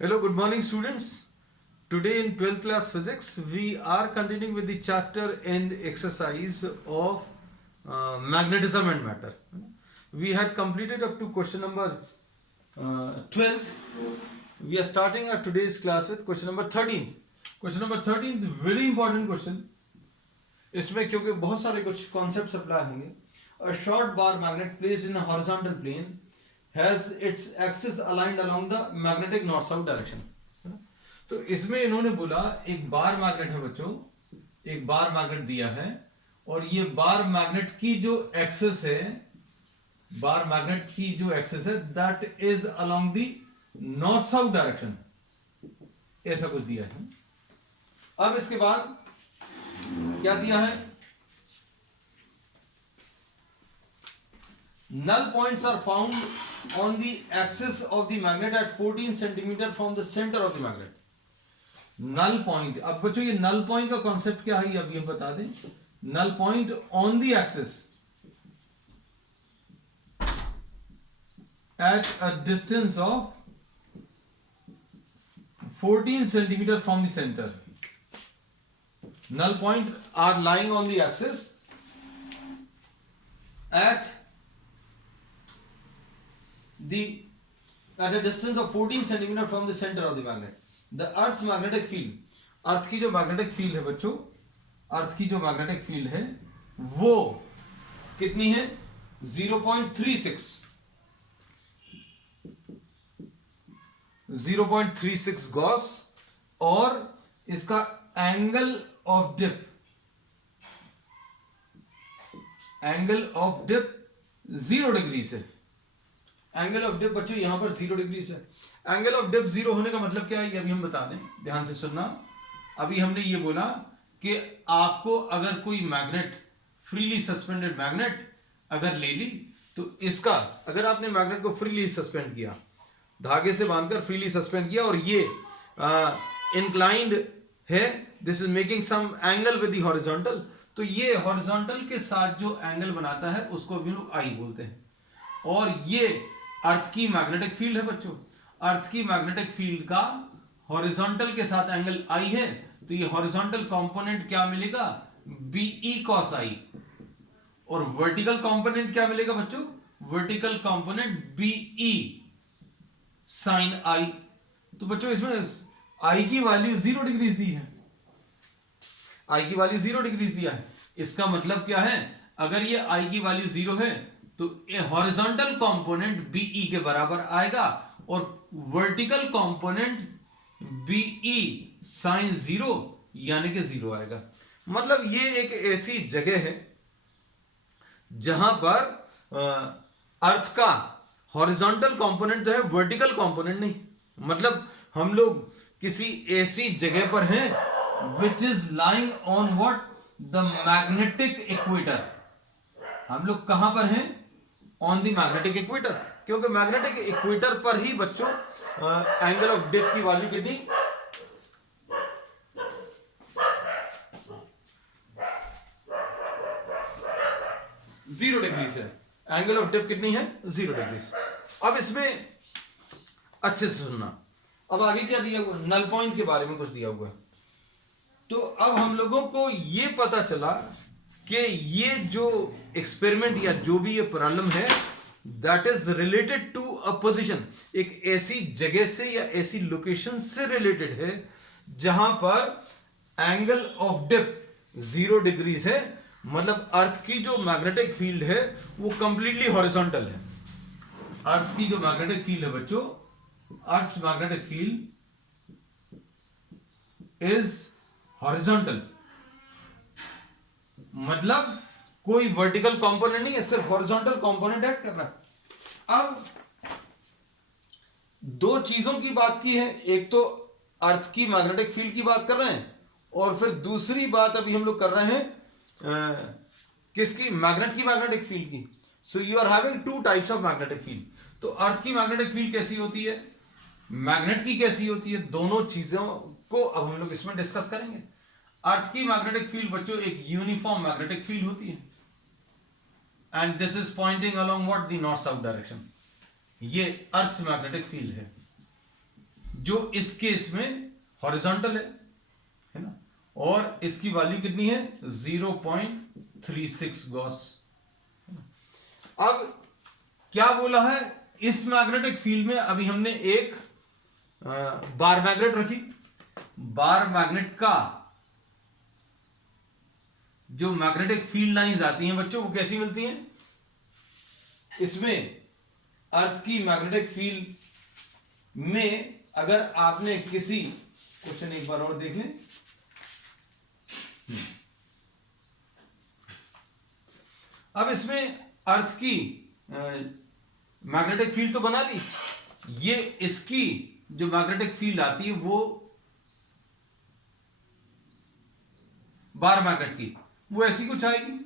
Hello, good morning, students. Today in 12th class physics, we are continuing with the chapter and exercise of magnetism and matter. We had completed up to question number 12. We are starting our today's class with question number 13. Question number 13, very important question. इसमें क्योंकि बहुत सारे कुछ concepts apply होंगे. A short bar magnet placed in a horizontal plane has its axis aligned along the magnetic north south direction. तो इसमें इन्होंने बोला एक बार मैग्नेट है बच्चों, एक बार मैग्नेट दिया है और ये बार मैग्नेट की जो एक्सिस है, बार मैग्नेट की जो एक्सिस है that is along the north south direction, ऐसा कुछ दिया है. अब इसके बाद क्या दिया है? Null points are found on the axis of the magnet at 14 centimeter from the center of the magnet. Null point. अब बच्चों ये null point का कॉन्सेप्ट क्या है ये अभी हम बता दें. Null point on the axis at a distance of 14 centimeter from the center. Null point are lying on the axis at a distance of 14 centimeter from the center of the magnet. The Earth's magnetic field, अर्थ की जो magnetic field है बच्चों, अर्थ की जो magnetic field है वो कितनी है? 0.36 गॉस और इसका एंगल ऑफ डिप 0 डिग्री से. एंगल ऑफ डिप बच्चों यहां पर 0 डिग्री से. एंगल ऑफ डिप 0 होने का मतलब क्या है ये अभी हम बता दें, ध्यान से सुनना. अभी हमने ये बोला कि आपको अगर कोई मैग्नेट, फ्रीली सस्पेंडेड मैग्नेट अगर ले ली तो इसका, अगर आपने मैग्नेट को फ्रीली सस्पेंड किया, धागे से बांधकर फ्रीली सस्पेंड किया और ये इंक्लाइंड है, this is making some angle with the horizontal, तो ये हॉरिजॉन्टल के साथ जो एंगल बनाता है उसको भी लोग आई बोलते हैं. और ये अर्थ की मैग्नेटिक फील्ड है बच्चों. अर्थ की मैग्नेटिक फील्ड का हॉरिजॉन्टल के साथ एंगल आई है, तो ये हॉरिजॉन्टल कंपोनेंट क्या मिलेगा? बीई कॉस आई. और वर्टिकल कंपोनेंट क्या मिलेगा बच्चों? वर्टिकल कंपोनेंट बीई साइन आई. तो बच्चों इसमें आई की वैल्यू 0 डिग्रीज दी है, आई की वैल्यू 0 डिग्रीज दिया है. इसका मतलब क्या है? अगर ये आई की वैल्यू 0 है तो हॉरिजॉन्टल कंपोनेंट बीई के बराबर आएगा और वर्टिकल कंपोनेंट बीई साइन 0 यानी कि 0 आएगा. मतलब ये एक ऐसी जगह है जहां पर अर्थ का हॉरिजॉन्टल कंपोनेंट जो है वर्टिकल कंपोनेंट नहीं. मतलब हम लोग किसी ऐसी जगह पर हैं which is lying on what? The magnetic equator. हम लोग कहां पर हैं? On the magnetic equator. क्योंकि मैग्नेटिक इक्वेटर पर ही बच्चों एंगल ऑफ डिप की वैल्यू कितनी? 0 डिग्री से. एंगल ऑफ डिप कितनी है? 0 डिग्री. अब इसमें अच्छे से सुनना. अब आगे क्या दिया हुआ? नल पॉइंट के बारे में कुछ दिया हुआ है. तो अब हम लोगों को यह पता चला कि ये जो एक्सपेरिमेंट या जो भी ये प्रॉब्लम है that is related to a position, एक ऐसी जगह से या ऐसी लोकेशन से रिलेटेड है जहां पर एंगल ऑफ डिप 0 डिग्री है. मतलब अर्थ की जो मैग्नेटिक फील्ड है वो कंप्लीटली हॉरिजॉन्टल है. अर्थ की जो मैग्नेटिक फील्ड है बच्चों, earth's magnetic field is horizontal. मतलब कोई वर्टिकल कंपोनेंट नहीं है, सिर्फ हॉरिजॉन्टल कंपोनेंट एक्ट कर रहा है. अब दो चीजों की बात की है, एक तो अर्थ की मैग्नेटिक फील्ड की बात कर रहे हैं और फिर दूसरी बात अभी हम लोग कर रहे हैं किसकी? मैग्नेट की मैग्नेटिक फील्ड की. So you are having two types of magnetic field. तो अर्थ की मैग्नेटिक फील्ड कैसी होती है, मैग्नेट की कैसी होती है, दोनों चीजों को अब हम लोग इसमें डिस्कस करेंगे. अर्थ की मैग्नेटिक फील्ड बच्चों एक यूनिफॉर्म मैग्नेटिक फील्ड होती है and this is pointing along what? The north south direction. ये अर्थ मैग्नेटिक फील्ड है. जो इस केस में हॉरिजॉन्टल है ना, और इसकी वैल्यू कितनी है 0.36 गॉस। अब क्या बोला है, इस मैग्नेटिक फील्ड में अभी हमने एक बार मैग्नेट रखी, बार मैग्नेट का जो मैग्नेटिक फील्ड लाइंस आती हैं बच्चों वो कैसी मिलती हैं, इसमें अर्थ की मैग्नेटिक फील्ड में अगर आपने किसी क्वेश्चन एक बार और देख लें, अब इसमें अर्थ की मैग्नेटिक फील्ड तो बना ली, ये इसकी जो मैग्नेटिक फील्ड आती है वो बार मैग्नेट की वो ऐसी कुछ आएगी,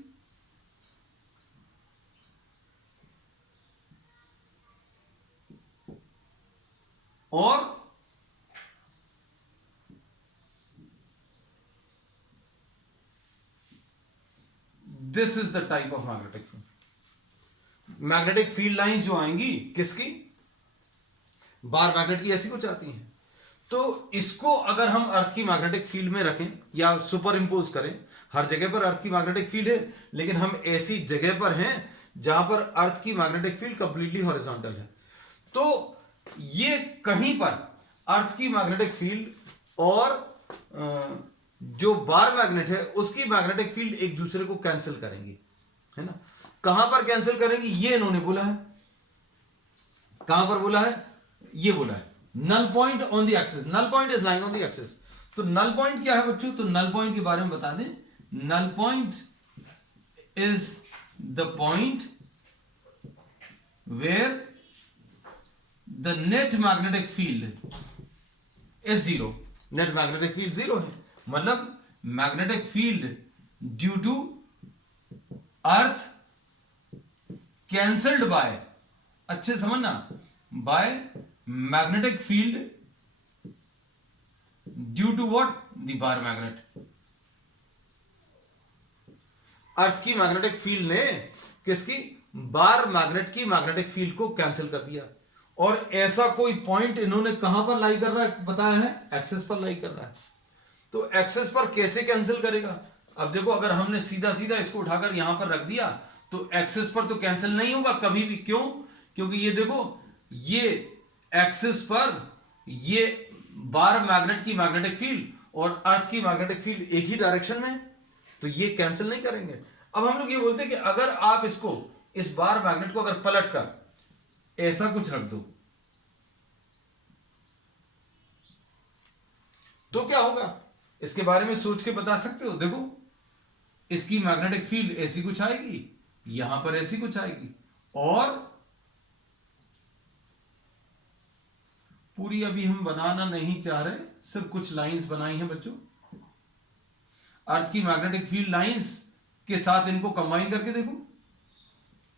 और this is the type of magnetic field. Magnetic field lines जो आएंगी किसकी, बार मैग्नेट की ऐसी कुछ आती हैं। तो इसको अगर हम अर्थ की मैग्नेटिक फील्ड में रखें या सुपर इंपोज करें, हर जगह पर अर्थ की मैग्नेटिक फील्ड है, लेकिन हम ऐसी जगह पर हैं जहां पर अर्थ की मैग्नेटिक फील्ड कंप्लीटली हॉरिजॉन्टल है, तो ये कहीं पर अर्थ की मैग्नेटिक फील्ड और जो बार मैग्नेट है उसकी मैग्नेटिक फील्ड एक दूसरे को कैंसिल करेंगी, है ना। कहां पर कैंसिल करेंगी ये इन्होंने बोला है, कहां पर बोला है, ये बोला है null point on the axis, null point is lying on the axis. तो नल पॉइंट क्या है बच्चों, तो नल पॉइंट के बारे में बता दें, null point is the point where the net magnetic field is zero. Net magnetic field zero है, मतलब magnetic field due to earth cancelled by, अच्छे समझना, by magnetic field due to what, the bar magnet. Earth की magnetic field ने किसकी, bar magnet की magnetic field को cancel कर दिया, और ऐसा कोई पॉइंट इन्होंने कहां पर लाई कर रहा है बताया है, एक्सेस पर लाई कर रहा है। तो एक्सेस पर कैसे कैंसिल करेगा, अब देखो अगर हमने सीधा सीधा इसको उठाकर यहां पर रख दिया तो एक्सेस पर तो कैंसिल नहीं होगा कभी भी, क्यों, क्योंकि ये देखो ये एक्सेस पर ये बार मैग्नेट की मैग्नेटिक फील्ड और अर्थ की मैग्नेटिक फील्ड एक ही डायरेक्शन में है, तो ये कैंसिल नहीं करेंगे। अब हम लोग ये बोलते हैं कि अगर आप इसको, इस बार मैग्नेट को अगर पलट कर ऐसा कुछ रख दो तो क्या होगा, इसके बारे में सोच के बता सकते हो। देखो इसकी मैग्नेटिक फील्ड ऐसी कुछ आएगी, यहां पर ऐसी कुछ आएगी, और पूरी अभी हम बनाना नहीं चाह रहे, सिर्फ कुछ लाइंस बनाई हैं बच्चों। अर्थ की मैग्नेटिक फील्ड लाइंस के साथ इनको कंबाइन करके देखो।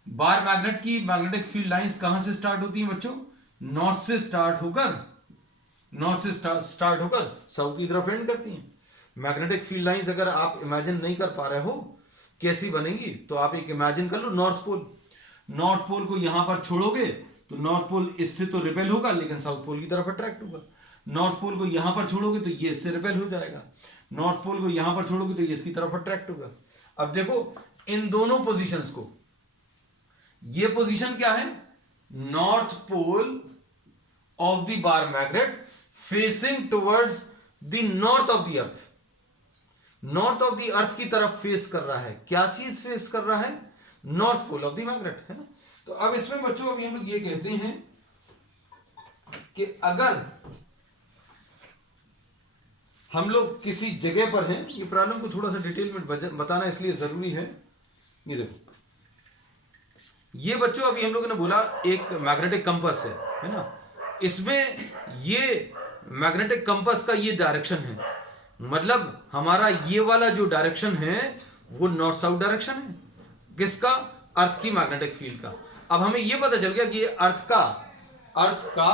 बार मैग्नेट की मैग्नेटिक फील्ड लाइंस कहां से स्टार्ट होती हैं बच्चों, नॉर्थ से स्टार्ट होकर साउथ की तरफ एंड करती हैं। मैग्नेटिक फील्ड लाइंस अगर आप इमेजिन नहीं कर पा रहे हो कैसी बनेंगी, तो आप एक इमेजिन कर लो, नॉर्थ पोल, नॉर्थ पोल को यहां पर छोड़ोगे तो नॉर्थ पोल इससे तो रिपेल होगा लेकिन साउथ पोल की तरफ अट्रैक्ट होगा। नॉर्थ पोल को यहां पर छोड़ोगे तो ये इससे रिपेल हो जाएगा, नॉर्थ पोल को यहां पर छोड़ोगे तो ये इसकी तरफ अट्रैक्ट होगा। अब देखो इन दोनों पोजीशंस को, ये पोजीशन क्या है, north pole of the bar magnet facing towards the north of the earth, north of the earth की तरफ फेस कर रहा है। क्या चीज फेस कर रहा है, north pole of the magnet, है ना। तो अब इसमें बच्चों अभी हम लोग ये कहते हैं कि अगर हम लोग किसी जगह पर हैं, ये प्रॉब्लम को थोड़ा सा डिटेल में बताना इसलिए जरूरी है। ये देखो, ये बच्चों अभी हम लोगों ने बोला एक मैग्नेटिक कंपास है ना, इसमें ये मैग्नेटिक कंपास का ये डायरेक्शन है, मतलब हमारा ये वाला जो डायरेक्शन है वो नॉर्थ साउथ डायरेक्शन है, किसका, अर्थ की मैग्नेटिक फील्ड का। अब हमें ये पता चल गया कि अर्थ का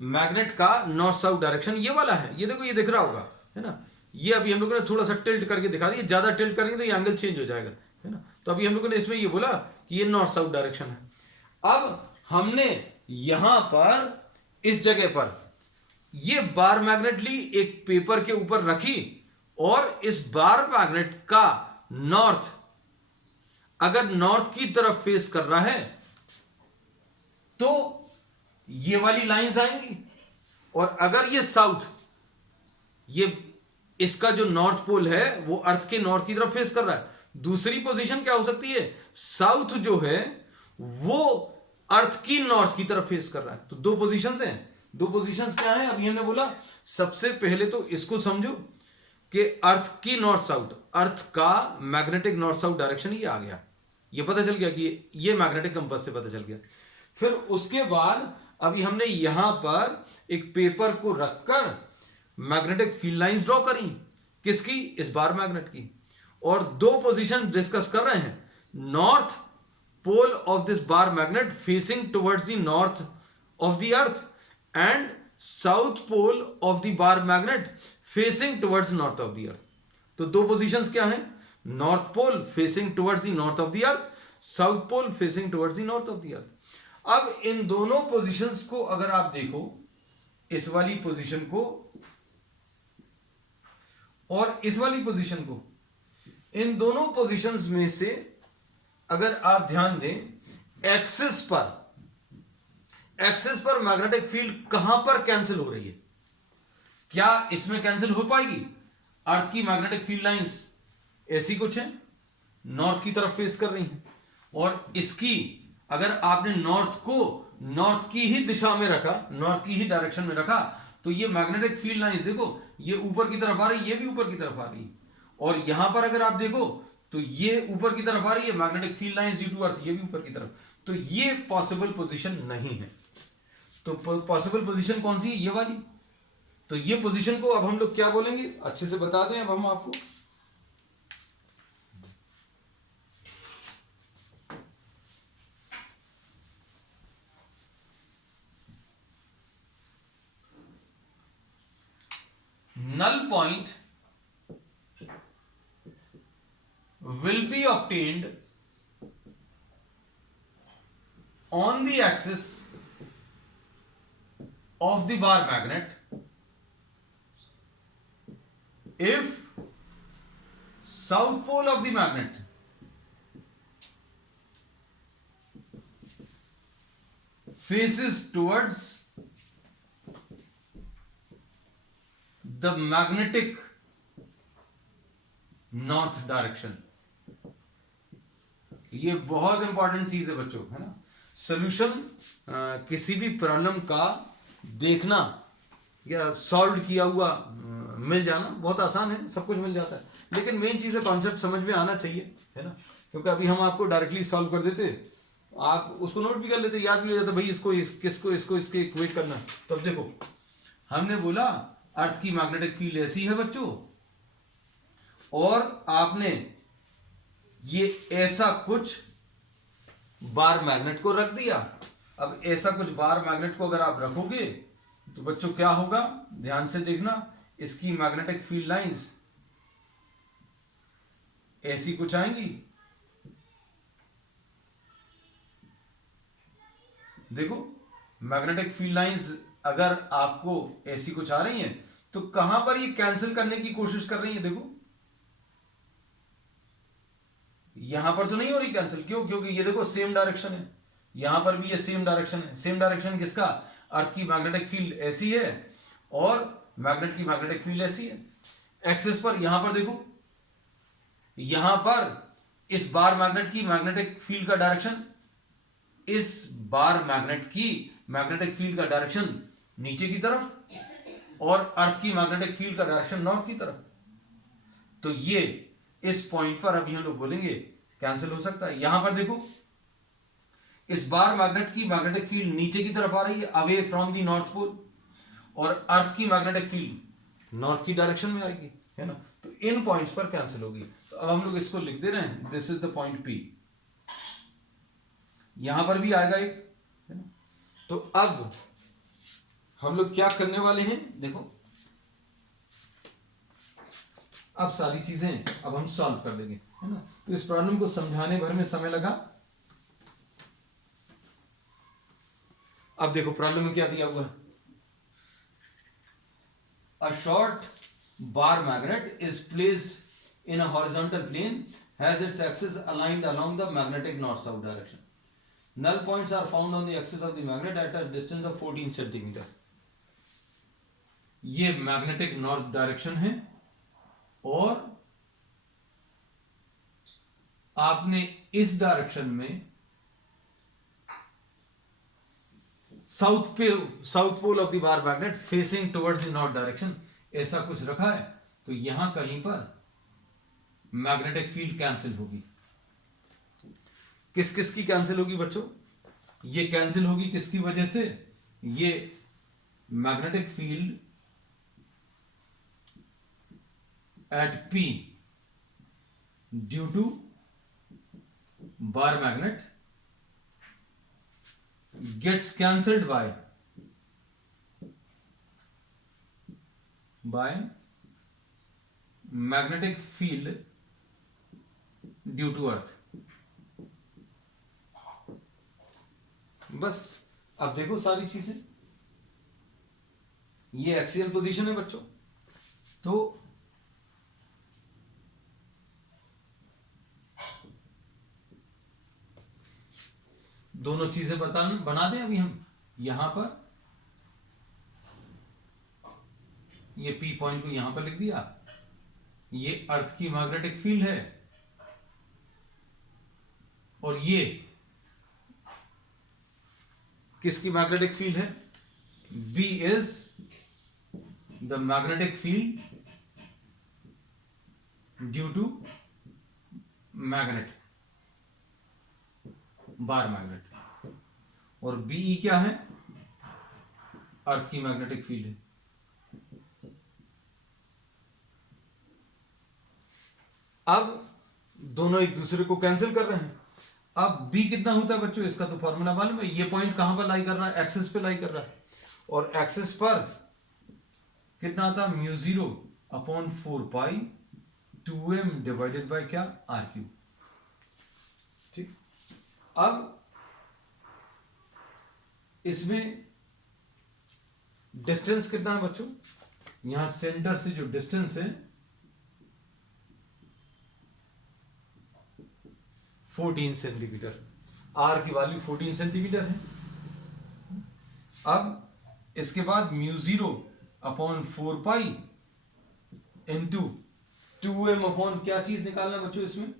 मैग्नेट का नॉर्थ साउथ डायरेक्शन ये वाला है, ये देखो, ये दिख रहा होगा, है ना। ये अभी हम लोगों ने थोड़ा सा टिल्ट करके दिखा दिया, ज्यादा टिल्ट करेंगे तो ये एंगल चेंज हो जाएगा, है ना। तो अभी हम लोगों ने इसमें ये बोला कि ये नॉर्थ साउथ डायरेक्शन है। अब हमने यहां पर इस जगह पर ये बार मैग्नेट ली, एक पेपर के ऊपर रखी, और इस बार मैग्नेट का नॉर्थ अगर नॉर्थ की तरफ फेस कर रहा है तो ये वाली लाइंस आएंगी, और अगर ये साउथ, ये इसका जो नॉर्थ पोल है वो अर्थ के नॉर्थ की तरफ फेस कर रहा है, दूसरी पोजीशन क्या हो सकती है, साउथ जो है वो अर्थ की नॉर्थ की तरफ फेस कर रहा है। तो दो पोजीशंस हैं। दो पोजीशंस क्या है, अभी हमने बोला सबसे पहले तो इसको समझो कि अर्थ की नॉर्थ साउथ, अर्थ का मैग्नेटिक नॉर्थ साउथ डायरेक्शन ये आ गया, ये पता चल गया कि ये मैग्नेटिक कंपास से पता चल गया। फिर उसके बाद अभी हमने यहां पर एक पेपर को रखकर मैग्नेटिक फील्ड लाइंस ड्रॉ करी, किसकी, इस बार मैग्नेट की, और दो पोजीशन डिस्कस कर रहे हैं, north pole of this bar magnet facing towards the north of the earth and south pole of the bar magnet facing towards north of the earth. तो दो पोजीशंस क्या हैं, north pole facing towards the north of the earth, south pole facing towards the north of the earth. अब इन दोनों positions को अगर आप देखो, इस वाली पोजीशन को और इस वाली पोजीशन को, इन दोनों पोजीशंस में से अगर आप ध्यान दें, एक्सिस पर मैग्नेटिक फील्ड कहां पर कैंसिल हो रही है, क्या इसमें कैंसिल हो पाएगी, अर्थ की मैग्नेटिक फील्ड लाइंस ऐसी कुछ है, नॉर्थ की तरफ फेस कर रही हैं, और इसकी अगर आपने नॉर्थ को नॉर्थ की ही दिशा में रखा, नॉर्थ की ही डायरेक्शन में रखा, तो ये मैग्नेटिक फील्ड लाइंस देखो, ये ऊपर की तरफ आ रही है, ये भी ऊपर की तरफ आ रही है, और यहां पर अगर आप देखो तो ये ऊपर की तरफ आ रही है magnetic field lines due to earth, ये भी ऊपर की तरफ, तो ये पॉसिबल पोजीशन नहीं है। तो पॉसिबल पोजीशन कौन सी है, ये वाली। तो ये पोजीशन को अब हम लोग क्या बोलेंगे, अच्छे से बता दें अब हम आपको, null point will be obtained on the axis of the bar magnet if south pole of the magnet faces towards the magnetic north direction। ये बहुत इंपॉर्टेंट चीज है बच्चों, है ना। सॉल्यूशन किसी भी प्रॉब्लम का देखना या सॉल्व किया हुआ मिल जाना बहुत आसान है, सब कुछ मिल जाता है, लेकिन मेन चीज है कॉन्सेप्ट समझ में आना चाहिए, है ना। क्योंकि अभी हम आपको डायरेक्टली सॉल्व कर देते, आप उसको नोट भी कर लेते, याद भी हो जाता, भाई इसको किसको इसको इसके इक्वेट करना। तो अब देखो हमने बोला अर्थ की मैग्नेटिक फील्ड ऐसी है बच्चों, और आपने ये ऐसा कुछ बार मैग्नेट को रख दिया। अब ऐसा कुछ बार मैग्नेट को अगर आप रखोगे तो बच्चों क्या होगा, ध्यान से देखना, इसकी मैग्नेटिक फील्ड लाइंस ऐसी कुछ आएंगी, देखो मैग्नेटिक फील्ड लाइंस अगर आपको ऐसी कुछ आ रही हैं तो कहां पर ये कैंसिल करने की कोशिश कर रही है, देखो यहां पर तो नहीं हो रही कैंसिल, क्यों, क्योंकि ये देखो सेम डायरेक्शन है, यहां पर भी ये सेम डायरेक्शन है। सेम डायरेक्शन किसका, अर्थ की मैग्नेटिक फील्ड ऐसी है और मैग्नेट की मैग्नेटिक फील्ड ऐसी है। एक्सिस पर यहां पर देखो, यहां पर इस बार मैग्नेट की मैग्नेटिक फील्ड का डायरेक्शन, इस बार मैग्नेट की मैग्नेटिक फील्ड का डायरेक्शन नीचे की तरफ और अर्थ की मैग्नेटिक फील्ड का डायरेक्शन नॉर्थ की तरफ। तो ये इस पॉइंट पर अभी हम लोग बोलेंगे कैंसिल हो सकता है। यहां पर देखो इस बार मैग्नेट की मैग्नेटिक फील्ड नीचे की तरफ आ रही है, away from the north pole, और अर्थ की मैग्नेटिक फील्ड नॉर्थ की डायरेक्शन में आएगी, है ना। तो इन पॉइंट्स पर कैंसिल होगी। तो अब हम लोग इसको लिख दे रहे हैं, this is the point P, यहां पर भी आएगा एक, है ना। तो अब हम लोग क्या करने वाले हैं, देखो अब सारी चीजें अब हम सॉल्व कर देंगे, है ना। तो इस प्रॉब्लम को समझाने भर में समय लगा। अब देखो प्रॉब्लम में क्या दिया हुआ है, a short bar magnet is placed in a horizontal plane, has its axis aligned along the magnetic north-south direction. Null points are found on the axis of the magnet at a distance of 14 centimeter. ये magnetic north direction है और आपने इस direction में south pole of the bar magnet facing towards the north direction ऐसा कुछ रखा है, तो यहां कहीं पर मैग्नेटिक फील्ड कैंसिल होगी। किस किस की कैंसिल होगी बच्चों? ये कैंसिल होगी किसकी वजह से? ये magnetic field at P due to bar magnet gets cancelled by magnetic field due to earth। बस अब देखो सारी चीजें, ये एक्सियल पोजीशन है बच्चों, तो दोनों चीजें बना दें अभी हम। यहां पर ये P पॉइंट को यहां पर लिख दिया, ये अर्थ की मैग्नेटिक फील्ड है और ये किसकी मैग्नेटिक फील्ड है? B is the magnetic field due to magnet, bar magnet, और BE क्या है? अर्थ की मैग्नेटिक फील्ड है। अब दोनों एक दूसरे को कैंसिल कर रहे हैं। अब B कितना होता है बच्चों? इसका तो फॉर्मूला मालूम है। ये पॉइंट कहां पर लाई कर रहा है? एक्सिस पे लाई कर रहा है, और एक्सिस पर कितना आता है? μ0 upon 4 pi 2m divided by क्या? r3। ठीक, अब इसमें डिस्टेंस कितना है बच्चों? यहां सेंटर से जो डिस्टेंस है 14 सेंटीमीटर, आर की वैल्यू 14 सेंटीमीटर है। अब इसके बाद μ0 upon 4 pi into 2m upon क्या चीज निकालना बच्चों इसमें?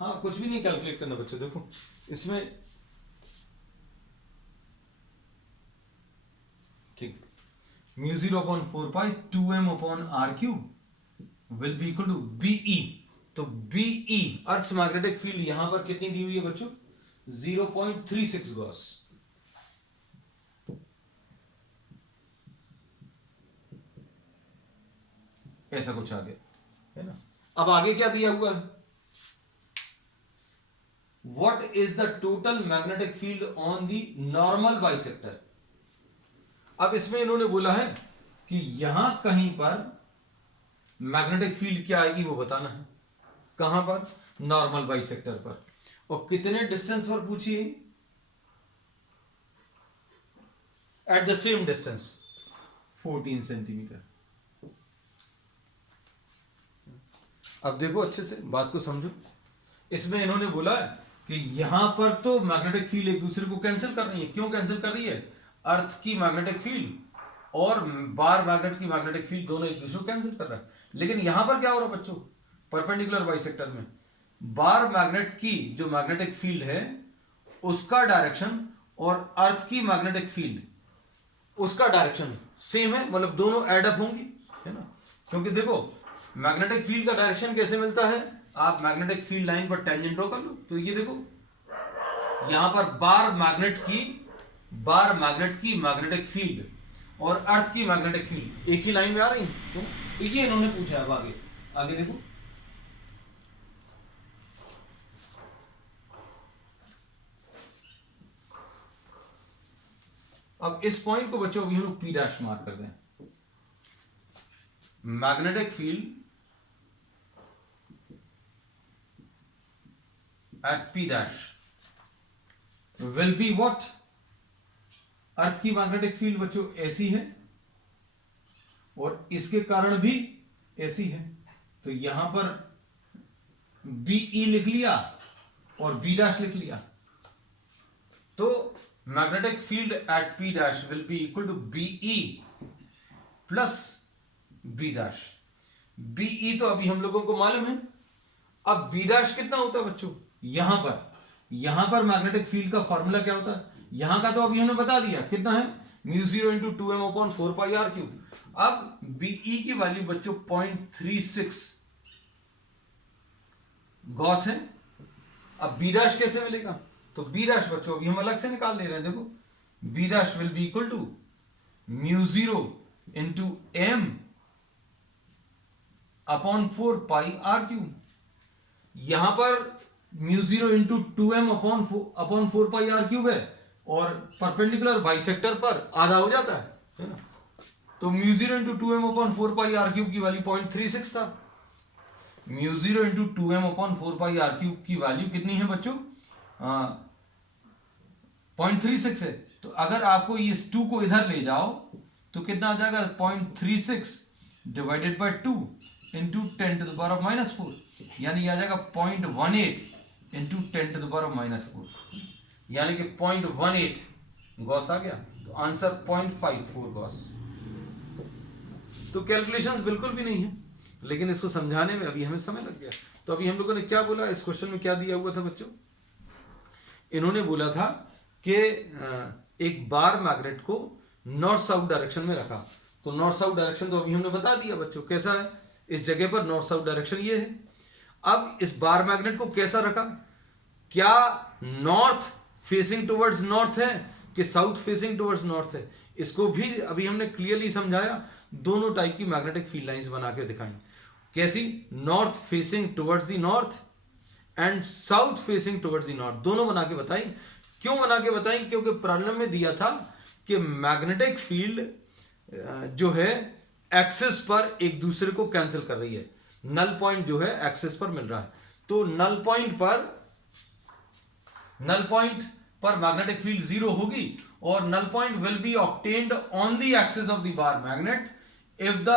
हाँ, कुछ भी नहीं कैलकुलेट करना बच्चों। देखो इसमें ठीक, μ0 upon 4 pi 2m upon r³ will be equal to BE। तो BE अर्थ मैग्नेटिक फील्ड यहां पर कितनी दी हुई है बच्चों? 0.36 गॉस। ऐसा कुछ आ गया है ना। अब आगे क्या दिया हुआ है? What is the total magnetic field on the normal bisector? अब इसमें इन्होंने बोला है कि यहां कहीं पर मैग्नेटिक फील्ड क्या आएगी वो बताना है। कहां पर? नॉर्मल बाइसेक्टर पर। और कितने डिस्टेंस पर पूछिए? At the same distance 14 centimetre. अब देखो अच्छे से बात को समझो। इसमें इन्होंने बोला है कि यहां पर तो मैग्नेटिक फील्ड एक दूसरे को कैंसिल कर रही है। क्यों कैंसिल कर रही है? अर्थ की मैग्नेटिक फील्ड और बार मैग्नेट की मैग्नेटिक फील्ड दोनों एक दूसरे को कैंसिल कर रहा है। लेकिन यहां पर क्या हो रहा है बच्चों? परपेंडिकुलर बाइसेक्टर में बार मैग्नेट की जो मैग्नेटिक फील्ड है उसका डायरेक्शन और अर्थ की मैग्नेटिक फील्ड उसका डायरेक्शन सेम है, मतलब दोनों एड अप होंगी, है ना। क्योंकि देखो मैग्नेटिक फील्ड का डायरेक्शन कैसे मिलता है? आप मैग्नेटिक फील्ड लाइन पर टेंजेंट ड्रॉ कर लो, तो ये देखो यहां पर बार मैग्नेट की मैग्नेटिक फील्ड और अर्थ की मैग्नेटिक फील्ड एक ही लाइन में आ रही है। तो ये इन्होंने पूछा है। अब आगे देखो, अब इस पॉइंट को बच्चों हम लोग P डैश मार्क कर दें। Magnetic field at P dash will be what? अर्थ की मैग्नेटिक फील्ड बच्चों ऐसी है और इसके कारण भी ऐसी है, तो यहां पर बीई लिख लिया और बी डैश लिख लिया, तो magnetic field at P dash will be equal to BE plus B dash. BE तो अभी हम लोगों को मालूम है, अब बी डैश कितना होता है बच्चों, यहां पर मैग्नेटिक फील्ड का फॉर्मूला क्या होता है, यहां का तो अभी हमने बता दिया कितना है, mu 0 into 2m upon 4 pi r cube. अब बीई की वैल्यू बच्चों 0.36 गॉस है। अब बी डैश कैसे मिलेगा, तो बी डैश बच्चों अभी हम अलग से निकाल ले रहे हैं, देखो B dash will be equal to mu 0 into M upon 4 pi r cube. यहां पर mu 0 into 2m upon 4 pi r cube है और परपेंडिकुलर बाइसेक्टर पर आधा हो जाता है ना, तो mu 0 into 2m upon 4 pi r cube की वैल्यू 0.36 था। Mu 0 into 2m upon 4 pi r cube की वैल्यू कितनी है बच्चों, 0.36 है। तो अगर आपको इस 2 को इधर ले जाओ तो कितना आ जाएगा, 0.36 divided by 2 into 10 to the power of -4, यानी आ जाएगा 0.18 into 10 to the power of -4, यानी कि 0.18 गॉस आ गया, तो आंसर 0.54 गॉस। तो कैलकुलेशंस बिल्कुल भी नहीं है, लेकिन इसको समझाने में अभी हमें समय लग गया। तो अभी हम लोगों ने क्या बोला, इस क्वेश्चन में क्या दिया हुआ था बच्चों, इन्होंने बोला था कि एक बार मैग्नेट को नॉर्थ साउथ डायरेक्शन में रखा, तो नॉर्थ साउथ डायरेक्शन तो अभी हमने बता दिया बच्चों कैसा है, इस जगह पर नॉर्थ साउथ डायरेक्शन ये है। अब इस बार मैग्नेट को कैसा रखा, क्या नॉर्थ फेसिंग टुवर्ड्स नॉर्थ है कि साउथ फेसिंग टुवर्ड्स नॉर्थ है, इसको भी अभी हमने क्लियरली समझाया, दोनों टाइप की मैग्नेटिक फील्ड लाइंस बना के दिखाई, कैसी, north facing towards the north and south facing towards the north, दोनों बना के बताई। क्यों बना के बताई, क्योंकि प्रॉब्लम में दिया था कि मैग्नेटिक फील्ड जो है एक्सिस पर एक दूसरे को कैंसिल कर रही है, नल पॉइंट जो है एक्सिस पर मिल रहा है, तो नल पॉइंट पर मैग्नेटिक फील्ड 0 होगी और null point will be obtained on the axis of the bar magnet if the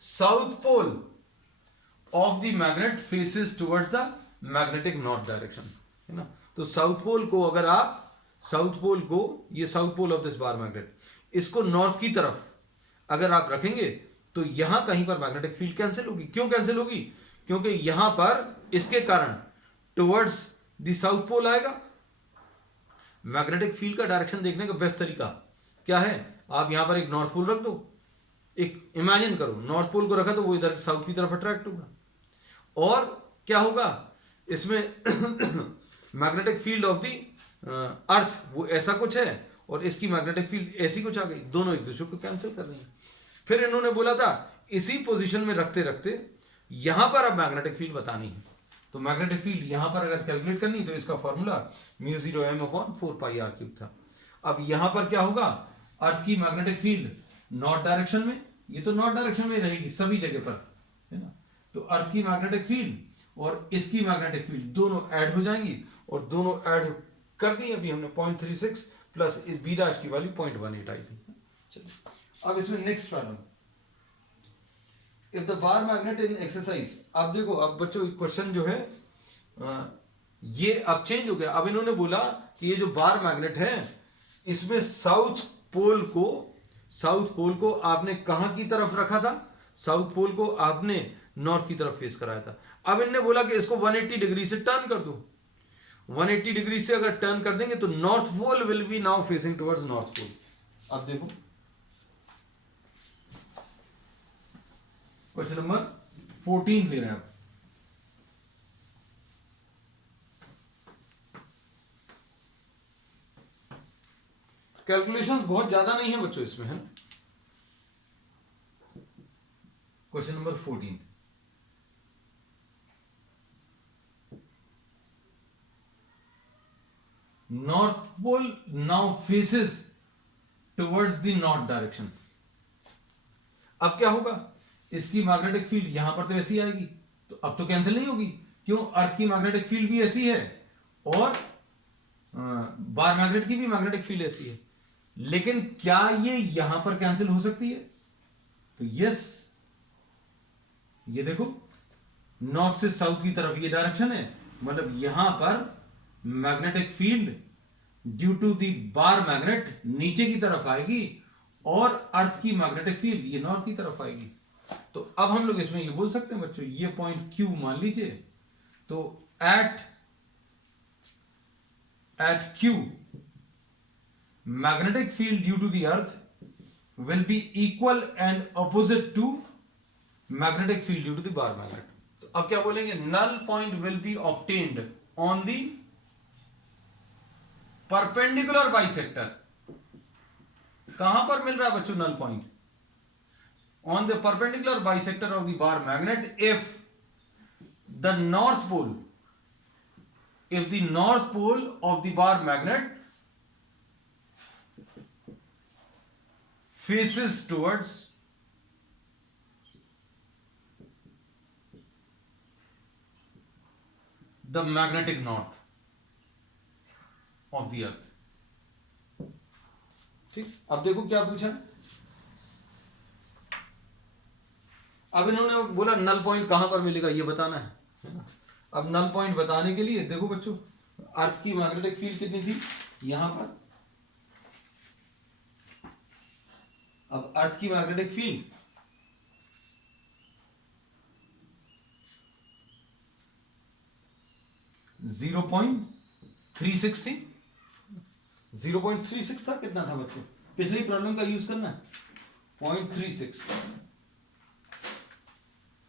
south pole of the magnet faces towards the magnetic north direction, है ना। तो साउथ पोल को अगर आप ये south pole of this bar magnet, इसको north की तरफ अगर आप रखेंगे तो यहां कहीं पर मैग्नेटिक फील्ड कैंसिल होगी। क्यों कैंसिल होगी, क्योंकि यहां पर इसके कारण टुवर्ड्स द साउथ पोल आएगा। मैग्नेटिक फील्ड का डायरेक्शन देखने का बेस्ट तरीका क्या है, आप यहां पर एक नॉर्थ पोल रख दो, एक इमेजिन करो नॉर्थ पोल को रखा तो वो इधर साउथ की तरफ अट्रैक्ट होगा, और क्या होगा इसमें मैग्नेटिक फील्ड ऑफ द अर्थ वो ऐसा कुछ है और इसकी मैग्नेटिक फील्ड ऐसी कुछ आ गई, दोनों एक दूसरे को कैंसिल कर रही है। फिर इन्होंने बोला था इसी पोजीशन में रखते रखते यहां पर अब मैग्नेटिक फील्ड बतानी है, तो मैग्नेटिक फील्ड यहां पर अगर कैलकुलेट करनी तो इसका formula mu 0 m upon 4 pi r cube था। अब यहां पर क्या होगा, अर्थ की मैग्नेटिक फील्ड नॉर्थ डायरेक्शन में, ये तो नॉर्थ डायरेक्शन में रहेगी सभी जगह पर, है ना, तो अर्थ की मैग्नेटिक फील्ड और इसकी मैग्नेटिक फील्ड दोनों ऐड हो जाएंगी, और दोनों ऐड कर दी अभी हमने 0.36 प्लस बी डैश की वैल्यू 0.18 आई थी। चलिए अब इसमें next problem, if the bar magnet in exercise, अब देखो अब बच्चों क्वेश्चन जो है ये अब चेंज हो गया। अब इन्होंने बोला कि ये जो बार मैग्नेट है इसमें साउथ पोल को आपने कहां की तरफ रखा था, साउथ पोल को आपने नॉर्थ की तरफ फेस कराया था। अब इन्होंने बोला कि इसको 180 डिग्री से टर्न कर दो, 180 डिग्री से अगर टर्न कर देंगे तो north pole will be now facing towards north pole. अब देखो क्वेश्चन नंबर 14 ले रहे हैं आप, कैलकुलेशंस बहुत ज्यादा नहीं है बच्चों इसमें, है ना। Question number 14, north pole now faces towards the north direction. अब क्या होगा, इसकी मैग्नेटिक फील्ड यहां पर तो ऐसी आएगी, तो अब तो कैंसिल नहीं होगी, क्यों, अर्थ की मैग्नेटिक फील्ड भी ऐसी है और बार मैग्नेट की भी मैग्नेटिक फील्ड ऐसी है, लेकिन क्या ये यहां पर कैंसिल हो सकती है? तो यस, ये देखो नॉर्थ से साउथ की तरफ ये डायरेक्शन है, मतलब यहां पर magnetic field due to the bar magnet नीचे की तरफ आएगी और अर्थ की मैग्नेटिक फील्ड ये नॉर्थ की तरफ आएगी। तो अब हम लोग इसमें ये बोल सकते हैं बच्चों, ये पॉइंट Q मान लीजिए, तो at Q magnetic field due to the earth will be equal and opposite to magnetic field due to the bar magnet. तो अब क्या बोलेंगे, null point will be obtained on the perpendicular bisector. कहां पर मिल रहा है बच्चों null point? On the perpendicular bisector of the bar magnet if the north pole, if the north pole of the bar magnet faces towards the magnetic north of the earth। ठीक, अब देखो क्या पूछा। अब इन्होंने बोला नल पॉइंट कहां पर मिलेगा ये बताना है ना। अब नल पॉइंट बताने के लिए देखो बच्चों, अर्थ की मैग्नेटिक फील्ड कितनी थी यहां पर। अब अर्थ की मैग्नेटिक फील्ड 0.36 थी, 0.36 था। कितना था बच्चों? पिछली प्रॉब्लम का यूज करना है, 0.36।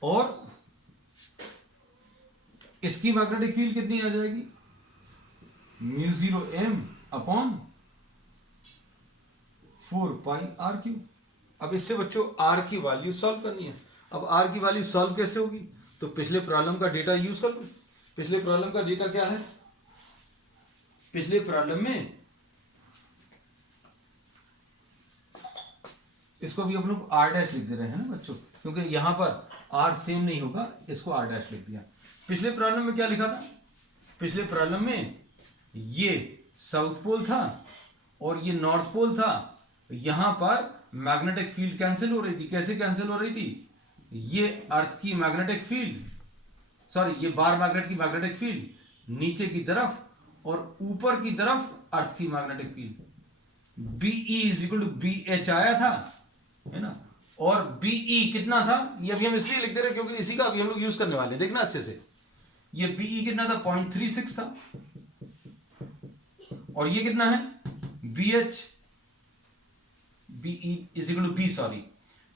और इसकी मैग्नेटिक फील्ड कितनी आ जाएगी? μ0m upon 4πr3। अब इससे बच्चों r की वैल्यू सॉल्व करनी है। अब r की वैल्यू सॉल्व कैसे होगी? तो पिछले प्रॉब्लम का डेटा यूज कर लो। पिछले प्रॉब्लम का डेटा क्या है? पिछले प्रॉब्लम में इसको भी हम लोग r डैश लिख दे रहे हैं ना बच्चों, क्योंकि यहां पर r सेम नहीं होगा, इसको r डैश लिख दिया। पिछले प्रॉब्लम में क्या लिखा था? पिछले प्रॉब्लम में ये साउथ पोल था और ये नॉर्थ पोल था। यहां पर मैग्नेटिक फील्ड कैंसिल हो रही थी। कैसे कैंसिल हो रही थी? ये अर्थ की मैग्नेटिक फील्ड, सॉरी ये बार मैग्नेट की मैग्नेटिक फील्ड नीचे की तरफ और ऊपर की तरफ अर्थ की magnetic field. BE is equal to BH आया था, है ना। और BE कितना था? ये अभी हम इसलिए लिख दे रहे हैं क्योंकि इसी का अभी हम लोग यूज करने वाले हैं। देखना अच्छे से, ये BE कितना था? 0.36 था। और ये कितना है? BH, BE is equal to B, sorry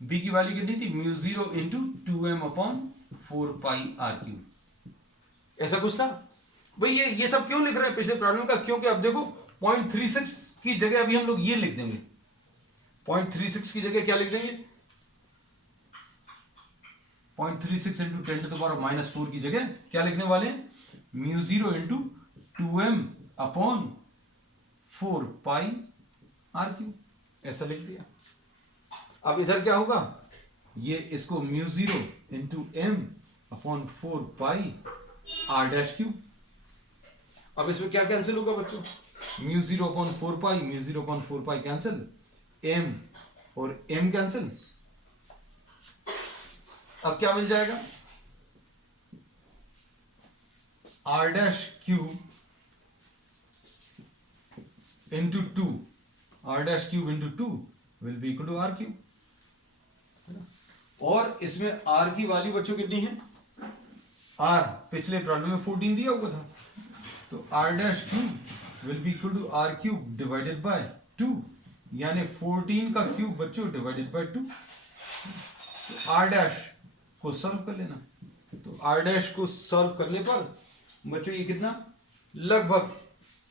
B की वैल्यू कितनी थी? μ0 इंटू 2m अपॉन 4πr3। ऐसा कुछ था भाई। ये सब क्यों लिख रहे हैं पिछले प्रॉब्लम का? क्योंकि अब देखो 0.36 की जगह अभी हम लोग ये लिख देंगे। 0.36 की जगह क्या लिख देंगे? 0.36 इंटू 10⁻⁻4 की जगह क्या लिखने वाले हैं? μ0 इंटू 2m अपॉन 4πr3। ऐसा लिख दिया। अब इधर क्या होगा? ये इसको μ0 इंटू m अपॉन 4πr'3। अब इसमें क्या कैंसिल होगा बच्चों? μ0 अपॉन 4π, μ0 अपॉन 4π कैंसिल, m और m कैंसिल। अब क्या मिल जाएगा? r' cube into 2, r' cube into 2 will be equal to r cube. और इसमें r की वैल्यू बच्चों कितनी है? r पिछले प्रॉब्लम में 14 दिया हुआ था, तो r' cube will be equal to r cube divided by 2, यानी 14 का क्यूब बच्चों डिवाइडेड बाय 2। तो r' को सॉल्व कर लेना। तो r' को सॉल्व करने पर बच्चों ये कितना? लगभग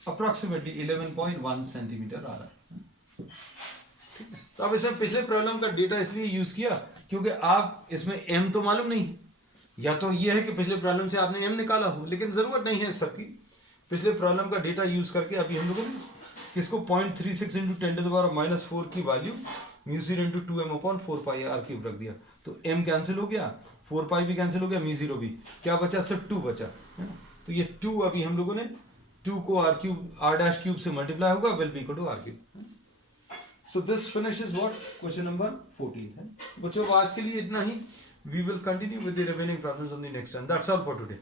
अप्रोक्सीमेटली 11.1 सेंटीमीटर आ रहा है। ठीक है, तो अब इसमें पिछले प्रॉब्लम का डेटा इसलिए यूज किया क्योंकि आप इसमें m तो मालूम नहीं, या तो ये है कि पिछले प्रॉब्लम से आपने m निकाला हो, लेकिन जरूरत नहीं है इस सब की। पिछले प्रॉब्लम का डेटा यूज करके अभी हम लोगों ने किसको 0.36 इंटू 10⁻⁻4 की value μ0 into 2m upon 4πr3 रख दिया। तो m कैंसिल हो गया, 4π भी कैंसिल हो गया, μ0 भी। क्या बचा? सिर्फ 2 बचा, है ना। तो ये 2 अभी हम लोगों ने 2 को r' क्यूब से मल्टीप्लाई होगा, will be equal to r cube. So this finishes what? Question number 14 है बच्चों, आज के लिए इतना ही. We will continue with the remaining problems on the next time. That's all for today.